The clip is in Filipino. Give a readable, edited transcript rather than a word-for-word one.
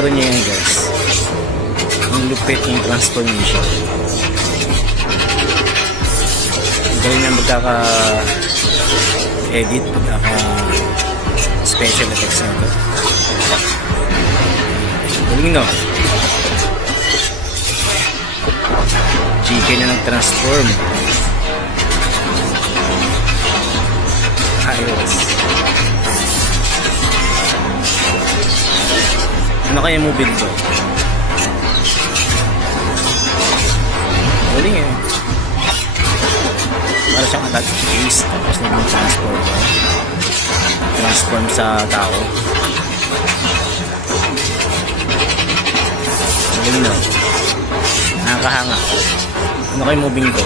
panoorin nyo yan guys. Ang lupit yung transformation. Ang galing na magkaka-edit, magkaka-special effects na ito. Galing no? Chicken na nag-transform. Ayos. Ano kaya mo build to? Galing eh. Para siyang attach case tapos naging transform sa tao. Galing no? Nakakahanga. Ano kayo moving to?